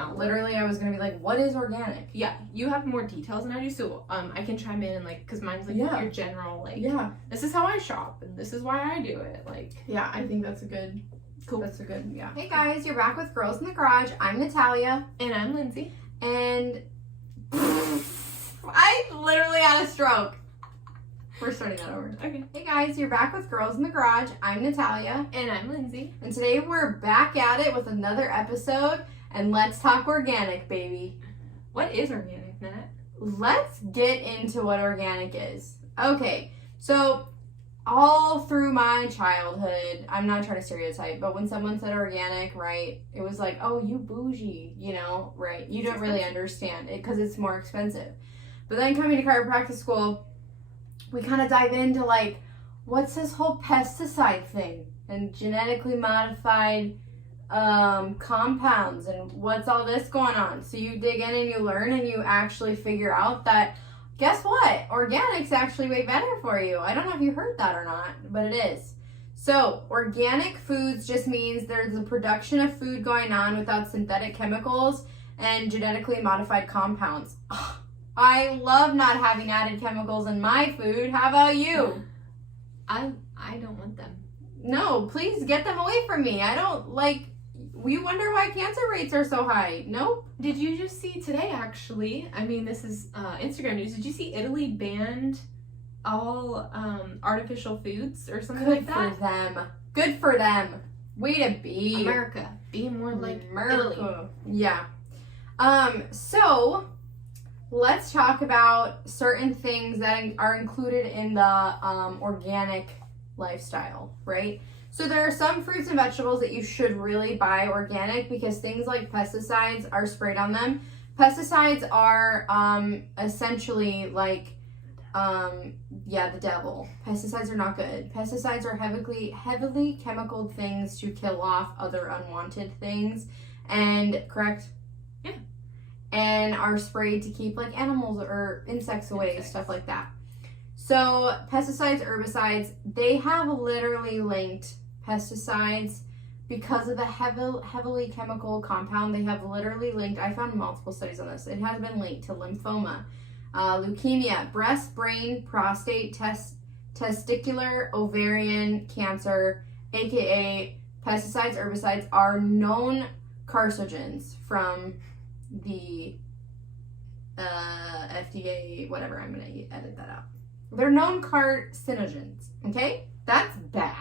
out. Literally, I was going to be like, what is organic? Yeah, you have more details than I do, so I can chime in and, like, because mine's, like, your general, like, this is how I shop, and this is why I do it, like. Yeah, I think that's a good, yeah. Hey guys, you're back with Girls in the Garage. I'm Natalia. And I'm Lindsay. And I literally had a stroke. We're starting that over. Okay. Hey guys, you're back with Girls in the Garage. I'm Natalia. And I'm Lindsay. And today we're back at it with another episode, and let's talk organic, baby. What is organic, Nat? Let's get into what organic is. Okay, so all through my childhood, I'm not trying to stereotype, but when someone said organic, right, it was like, oh, you bougie, you know, right? You don't really understand it because it's more expensive. But then coming to chiropractic school, we kind of dive into, like, what's this whole pesticide thing and genetically modified compounds and what's all this going on. So you dig in and you learn and you actually figure out that, guess what? Organic's actually way better for you. I don't know if you heard that or not, but it is. So organic foods just means there's a production of food going on without synthetic chemicals and genetically modified compounds. I love not having added chemicals in my food. How about you? I don't want them. No, please get them away from me. I don't like. We wonder why cancer rates are so high. Nope. Did you just see today, actually? I mean, this is Instagram news. Did you see Italy banned all artificial foods or something like that? Good for them. Good for them. Way to be. America. Being more like America. Italy. Yeah. So let's talk about certain things that are included in the organic lifestyle, right? So there are some fruits and vegetables that you should really buy organic because things like pesticides are sprayed on them. Pesticides are essentially like, the devil. Pesticides are not good. Pesticides are heavily chemicaled things to kill off other unwanted things. And, correct? Yeah. And are sprayed to keep like animals or insects away, stuff like that. So pesticides, herbicides, they have literally linked pesticides because of the heavily chemical compound. They have literally linked, I found multiple studies on this, it has been linked to lymphoma, leukemia, breast, brain, prostate, testicular, ovarian cancer, aka pesticides, herbicides are known carcinogens from the FDA, whatever, I'm going to edit that out. They're known carcinogens, okay? That's bad.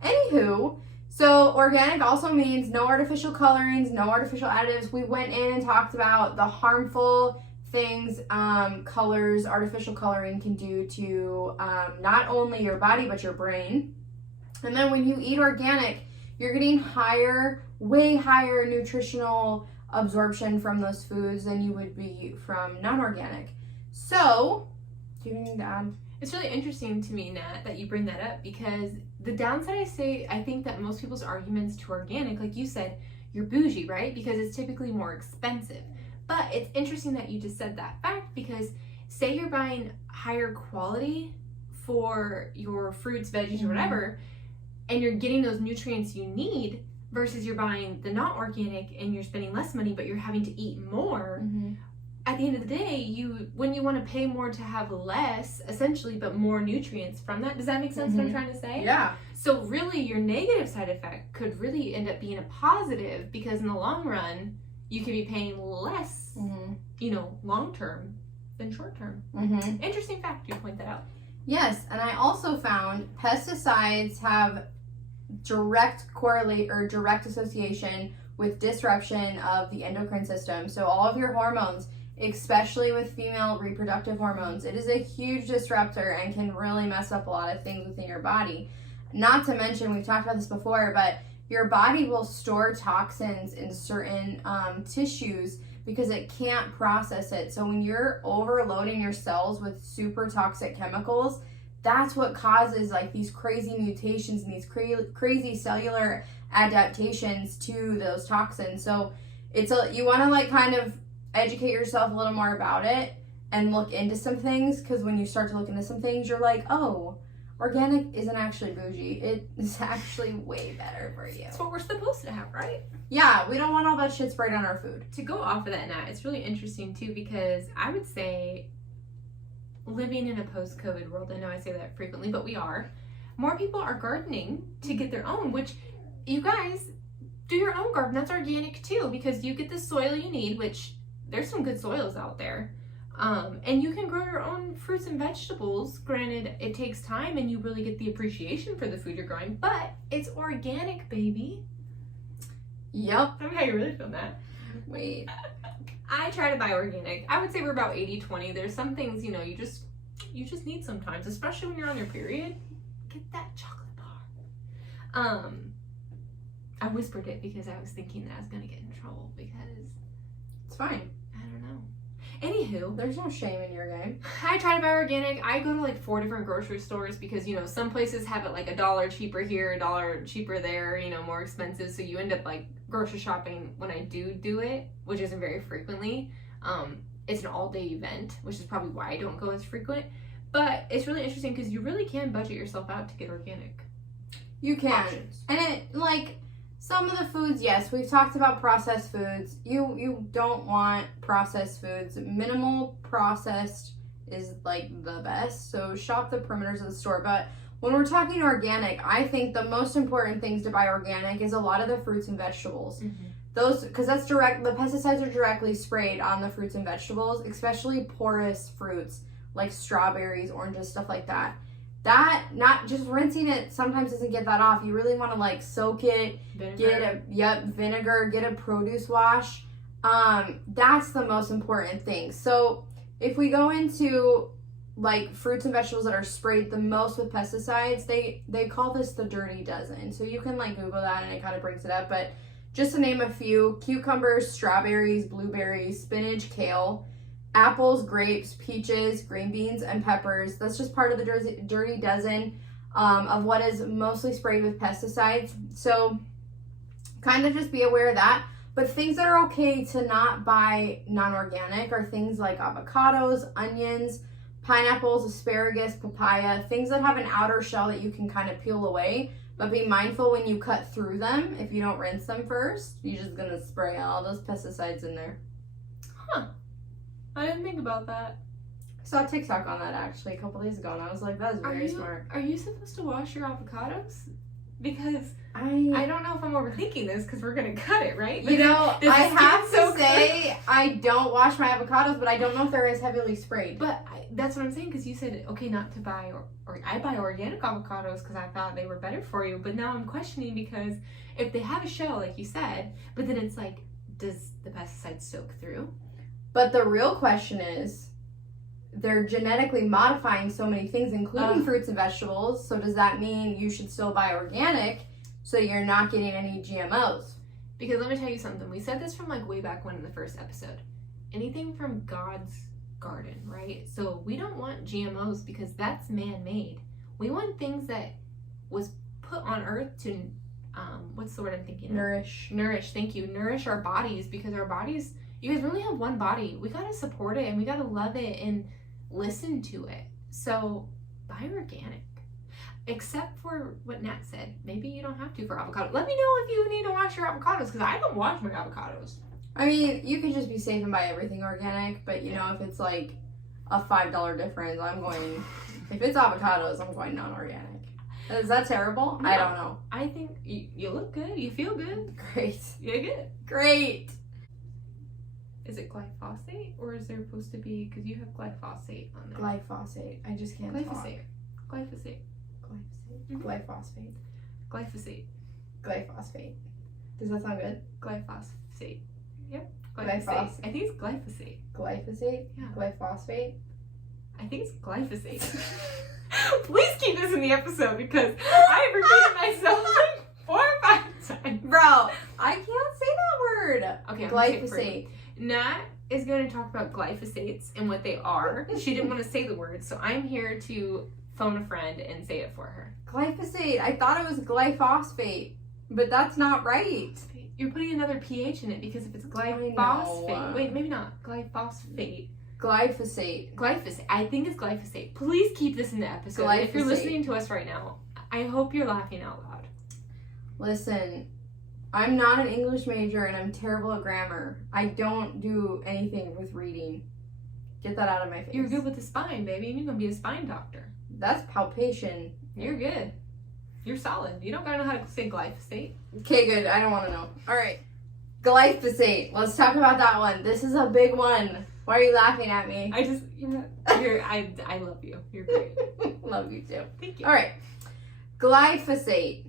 Anywho, so organic also means no artificial colorings, no artificial additives. We went in and talked about the harmful things colors, artificial coloring can do to not only your body, but your brain. And then when you eat organic, you're getting way higher nutritional absorption from those foods than you would be from non-organic. So, do you need to add? It's really interesting to me, Nat, that you bring that up because the downside I think that most people's arguments to organic, like you said, you're bougie, right? Because it's typically more expensive. But it's interesting that you just said that fact because say you're buying higher quality for your fruits, veggies, or whatever, and you're getting those nutrients you need versus you're buying the not organic and you're spending less money, but you're having to eat more. At the end of the day, when you want to pay more to have less, essentially, but more nutrients from that. Does that make sense what I'm trying to say? Yeah. So really, your negative side effect could really end up being a positive because in the long run, you could be paying less, long term than short term. Interesting fact, you point that out. Yes, and I also found pesticides have direct association with disruption of the endocrine system. So all of your hormones, especially with female reproductive hormones, it is a huge disruptor and can really mess up a lot of things within your body. Not to mention, we've talked about this before, but your body will store toxins in certain tissues because it can't process it. So when you're overloading your cells with super toxic chemicals, that's what causes like these crazy mutations and these crazy cellular adaptations to those toxins. So you want to like kind of educate yourself a little more about it and look into some things, because when you start to look into some things, you're like, oh, Organic isn't actually bougie. It is actually way better for you. That's what we're supposed to have, right? Yeah, we don't want all that shit sprayed on our food. To go off of that, Nat, it's really interesting too because I would say living in a post-COVID world, I know I say that frequently, but we are. More people are gardening to get their own, which you guys do your own garden. That's organic too because you get the soil you need, which there's some good soils out there. And you can grow your own fruits and vegetables. Granted, it takes time and you really get the appreciation for the food you're growing, but it's organic, baby. Yep. Tell me how you really feel, Matt. Wait. I try to buy organic. I would say we're about 80-20. There's some things, you just need sometimes, especially when you're on your period. Get that chocolate bar. I whispered it because I was thinking that I was gonna get in trouble because It's fine. I don't know. Anywho, There's no shame in your game. I try to buy organic. I go to like 4 different grocery stores because, some places have it like $1 cheaper here, $1 cheaper there, more expensive. So you end up like grocery shopping when I do it, which isn't very frequently. It's an all-day event, which is probably why I don't go as frequent. But it's really interesting because you really can budget yourself out to get organic. You can. Options. And it, like, some of the foods, yes, we've talked about processed foods. You don't want processed foods. Minimal processed is like the best. So shop the perimeters of the store. But when we're talking organic, I think the most important things to buy organic is a lot of the fruits and vegetables. Mm-hmm. Those, because that's direct, the pesticides are directly sprayed on the fruits and vegetables, especially porous fruits like strawberries, oranges, stuff like that. That, not just rinsing it sometimes doesn't get that off. You really want to like soak it, Vinegar. vinegar, get a produce wash. That's the most important thing. So if we go into like fruits and vegetables that are sprayed the most with pesticides, they call this the dirty dozen. So you can like Google that and it kind of brings it up. But just to name a few: cucumbers, strawberries, blueberries, spinach, kale, apples, grapes, peaches, green beans, and peppers. That's just part of the dirty dozen of what is mostly sprayed with pesticides. So kind of just be aware of that. But things that are okay to not buy non-organic are things like avocados, onions, pineapples, asparagus, papaya, things that have an outer shell that you can kind of peel away. But be mindful when you cut through them. If you don't rinse them first, you're just going to spray all those pesticides in there. Huh. I didn't think about that. I saw a TikTok on that actually a couple days ago, and I was like, that is very smart. Are you supposed to wash your avocados? Because I don't know if I'm overthinking this because we're going to cut it, right? You know, does I the have skin to soak say, I don't wash my avocados, but I don't know if they're as heavily sprayed. But that's what I'm saying because you said, okay, not to buy, or I buy organic avocados because I thought they were better for you. But now I'm questioning because if they have a shell, like you said, but then it's like, does the pesticide soak through? But the real question is, they're genetically modifying so many things, including fruits and vegetables. So does that mean you should still buy organic so you're not getting any GMOs? Because let me tell you something. We said this from like way back when in the first episode. Anything from God's garden, right? So we don't want GMOs because that's man-made. We want things that was put on earth to, what's the word I'm thinking of? Nourish, thank you. Nourish our bodies because our bodies, you guys really have one body. We gotta support it and we gotta love it and listen to it. So buy organic. Except for what Nat said. Maybe you don't have to for avocado. Let me know if you need to wash your avocados because I don't wash my avocados. I mean, you can just be safe and buy everything organic, but you know, if it's like a $5 difference, if it's avocados, I'm going non-organic. Is that terrible? No, I don't know. I think you look good. You feel good. Great. You're good. Great. Is it glyphosate or is there supposed to be, because you have glyphosate on there. Glyphosate. I just can't Glyphosate. talk. Glyphosate. Glyphosate. Glyphosate. Glyphosate. Glyphosate. Does that sound good? Glyphosate. Yep. Glyphosate. Glyphosate. I think it's glyphosate. Glyphosate? Yeah. Glyphosate? I think it's glyphosate. Please keep this in the episode because I repeated myself like 4 or 5 times. Bro, I can't say that word. Okay, I'm Glyphosate. Nat is going to talk about glyphosates and what they are. She didn't want to say the word, so I'm here to phone a friend and say it for her. Glyphosate. I thought it was glyphosate, but that's not right. You're putting another pH in it because if it's I glyphosate, know. wait, maybe not glyphosate. Glyphosate. Glyphosate. I think it's glyphosate. Please keep this in the episode. And if you're Glyphosate. listening to us right now, I hope you're laughing out loud. Listen, I'm not an English major and I'm terrible at grammar. I don't do anything with reading. Get that out of my face. You're good with the spine, baby. You're gonna be a spine doctor. That's palpation. You're good. You're solid. You don't gotta know how to say glyphosate. Okay, good. I don't want to know. All right. Glyphosate. Let's talk about that one. This is a big one. Why are you laughing at me? I love you. You're great. Love you too. Thank you. All right. Glyphosate.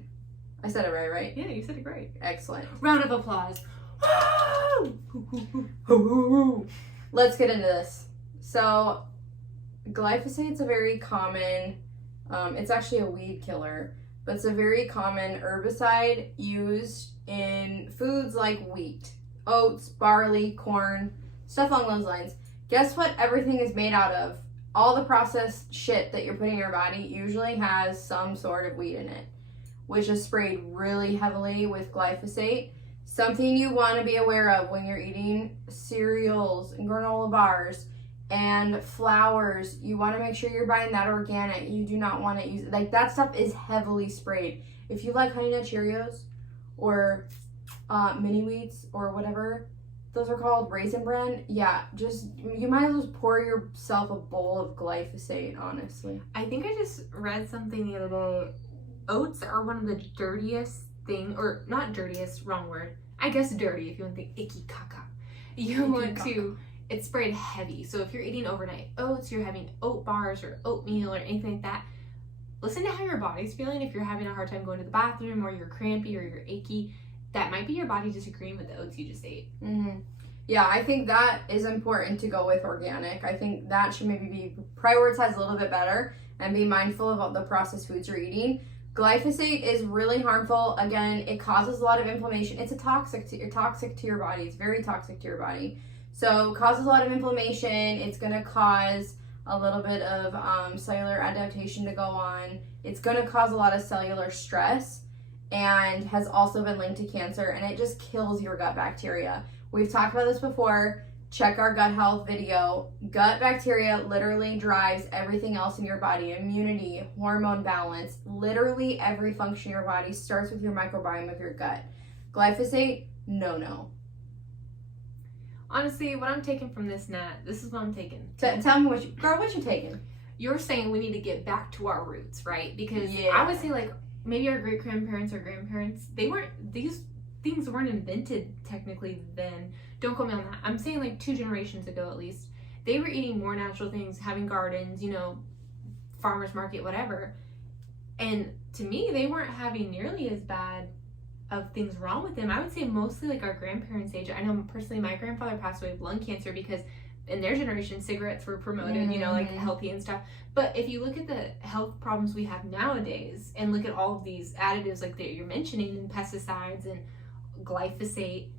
I said it right? Yeah, you said it great. Excellent. Round of applause. Let's get into this. So, glyphosate's a very common, it's actually a weed killer, but it's a very common herbicide used in foods like wheat, oats, barley, corn, stuff along those lines. Guess what everything is made out of? All the processed shit that you're putting in your body usually has some sort of weed in it, which is sprayed really heavily with glyphosate. Something you want to be aware of when you're eating cereals and granola bars and flours. You want to make sure you're buying that organic. You do not want to use, like, that stuff is heavily sprayed. If you like Honey Nut Cheerios or mini wheats or whatever those are called, Raisin Bran, yeah, just, you might as well just pour yourself a bowl of glyphosate, honestly. I think I just read something the other day. Oats are one of the dirtiest thing, or not dirtiest, wrong word. I guess dirty if you want to think icky caca. It's sprayed heavy. So if you're eating overnight oats, you're having oat bars or oatmeal or anything like that, listen to how your body's feeling. If you're having a hard time going to the bathroom or you're crampy or you're achy, that might be your body disagreeing with the oats you just ate. Mm-hmm. Yeah, I think that is important to go with organic. I think that should maybe be prioritized a little bit better and be mindful of all the processed foods you're eating. Glyphosate is really harmful. Again, it causes a lot of inflammation. It's toxic to your body. It's very toxic to your body. So it causes a lot of inflammation. It's going to cause a little bit of cellular adaptation to go on. It's going to cause a lot of cellular stress and has also been linked to cancer, and it just kills your gut bacteria. We've talked about this before. Check our gut health video. Gut bacteria literally drives everything else in your body. Immunity, hormone balance, literally every function in your body starts with your microbiome of your gut. Glyphosate, no. Honestly, what I'm taking from this, Nat, this is what I'm taking. Tell me what you taking? You're saying we need to get back to our roots, right? Because Yeah. I would say, like, maybe our great-grandparents or grandparents, these things weren't invented technically then. Don't quote me on that. I'm saying like 2 generations ago at least. They were eating more natural things, having gardens, farmer's market, whatever. And to me, they weren't having nearly as bad of things wrong with them. I would say mostly like our grandparents' age. I know personally my grandfather passed away of lung cancer because in their generation cigarettes were promoted, like healthy and stuff. But if you look at the health problems we have nowadays and look at all of these additives like that you're mentioning and pesticides and glyphosate,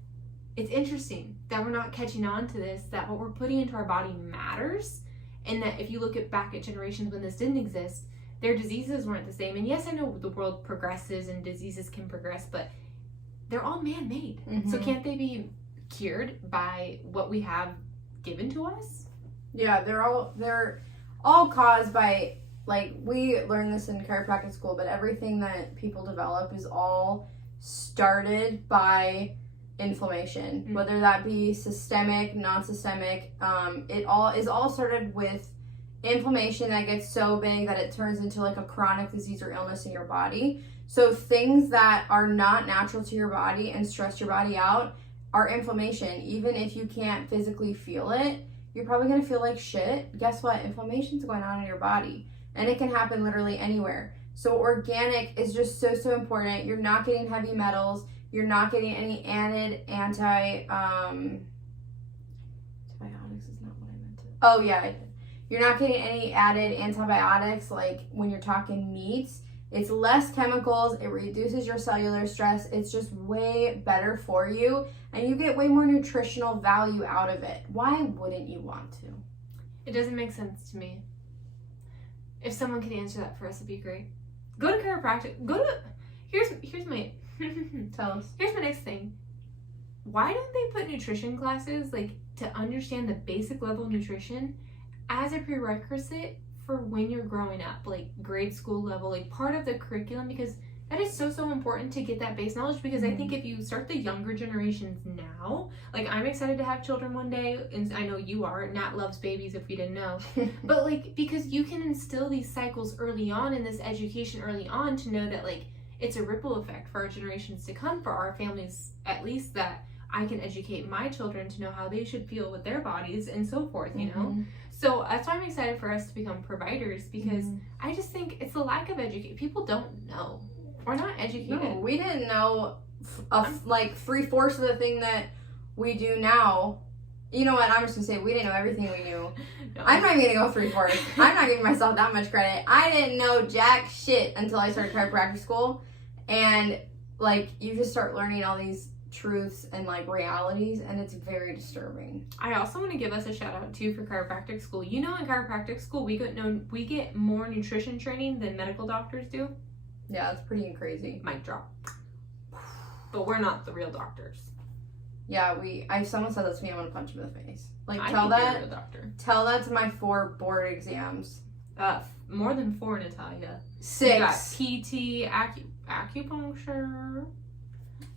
it's interesting that we're not catching on to this, that what we're putting into our body matters, and that if you look back at generations when this didn't exist, their diseases weren't the same. And yes, I know the world progresses and diseases can progress, but they're all man-made. So can't they be cured by what we have given to us? Yeah, they're all caused by, like, we learned this in chiropractic school, but everything that people develop is all started by inflammation, whether that be systemic, non-systemic. It all started with inflammation that gets so big that it turns into like a chronic disease or illness in your body. So things that are not natural to your body and stress your body out are inflammation. Even if you can't physically feel it, you're probably going to feel like shit. Guess what? Inflammation's going on in your body, and it can happen literally anywhere. So organic is just so important. You're not getting heavy metals. You're not getting any antibiotics is not what I meant to. Oh yeah, you're not getting any added antibiotics like when you're talking meats. It's less chemicals. It reduces your cellular stress. It's just way better for you, and you get way more nutritional value out of it. Why wouldn't you want to? It doesn't make sense to me. If someone could answer that for us, it'd be great. Go to chiropractic. Here's my Tell us. Here's my next thing. why don't they put nutrition classes, like, to understand the basic level of nutrition as a prerequisite for when you're growing up, like grade school level, like part of the curriculum, because that is so important to get that base knowledge. Because I think if you start the younger generations now, like, I'm excited to have children one day, and I know you are. Nat loves babies, if we didn't know. But, like, because you can instill these cycles early on in this education early on to know that, like, it's a ripple effect for our generations to come, for our families at least, that I can educate my children to know how they should feel with their bodies and so forth, you know? So that's why I'm excited for us to become providers, because I just think it's the lack of education. People don't know. We're not educated. No, we didn't know like 3/4 of the thing that we do now. You know what? I'm just gonna say we didn't know everything we knew. No. I'm not even gonna go 3/4. I'm not giving myself that much credit. I didn't know jack shit until I started chiropractic school, and like you just start learning all these truths and like realities, and it's very disturbing. I also want to give us a shout out too for chiropractic school. You know, in chiropractic school, we get more nutrition training than medical doctors do. Yeah, it's pretty crazy. Mic drop. But we're not the real doctors. Yeah, someone said that to me, I'm gonna punch him in the face. Like, I tell think you're a that real doctor. tell that to my 4 board exams. More than 4, Natalia. 6. You got PT, acupuncture.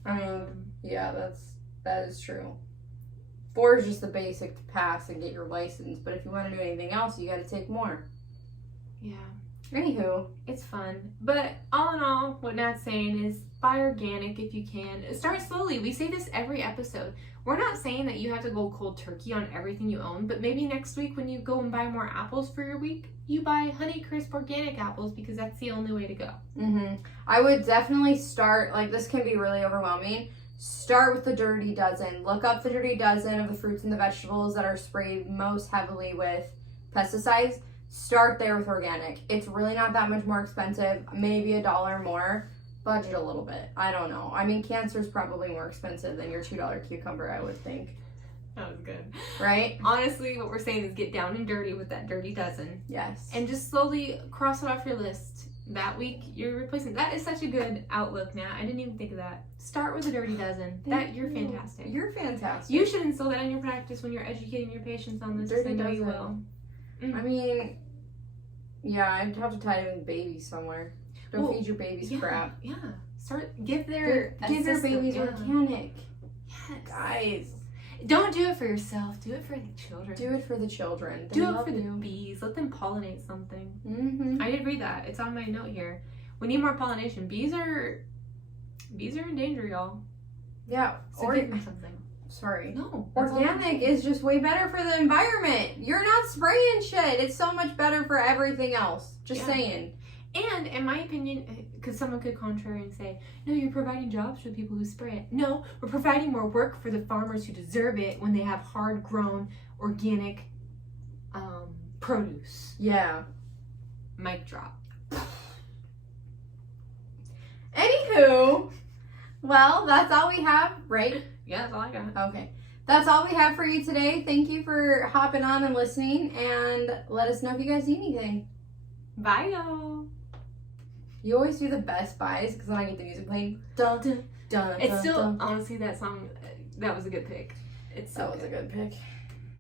I mean, yeah, that is true. 4 is just the basic to pass and get your license, but if you want to do anything else, you got to take more. Yeah. Anywho, It's fun. But all in all, what Nat's saying is buy organic if you can. Start slowly. We say this every episode. We're not saying that you have to go cold turkey on everything you own, but maybe next week when you go and buy more apples for your week, you buy Honeycrisp organic apples, because that's the only way to go. I would definitely start, like, this can be really overwhelming. Start with the Dirty Dozen. Look up the Dirty Dozen of the fruits and the vegetables that are sprayed most heavily with pesticides. Start there with organic. It's really not that much more expensive, maybe $1 more. Budget a little bit. I don't know. I mean, cancer is probably more expensive than your $2 cucumber, I would think. That was good. Right? Honestly, what we're saying is get down and dirty with that Dirty Dozen. Yes. And just slowly cross it off your list. That week, you're replacing. That is such a good outlook, Nat. I didn't even think of that. Start with a Dirty Dozen. You're fantastic. You're fantastic. You should instill that in your practice when you're educating your patients on this. Dirty I know you Dozen. will. I mean, yeah, I'd have to tie it in babies somewhere. Don't feed your babies crap. Yeah. Give your babies organic. Yes. Guys. Don't do it for yourself. Do it for the children. Do it for the children. Do it for the bees. Let them pollinate something. I did read that. It's on my note here. We need more pollination. Bees are in danger, y'all. Yeah. So give them something. Sorry. No. Organic is just way better for the environment. You're not spraying shit. It's so much better for everything else. Just saying. And in my opinion, because someone could contrary and say, no, you're providing jobs for the people who spray it. No, we're providing more work for the farmers who deserve it when they have hard-grown, organic produce. Yeah. Mic drop. Anywho, well, that's all we have, right? Yeah, that's all I got. Okay. That's all we have for you today. Thank you for hopping on and listening, and let us know if you guys need anything. Bye, y'all. You always do the best buys because then I get the music playing. Dun, dun, dun, It's dun, still, dun. honestly, that song, that was a good pick. That was a good pick.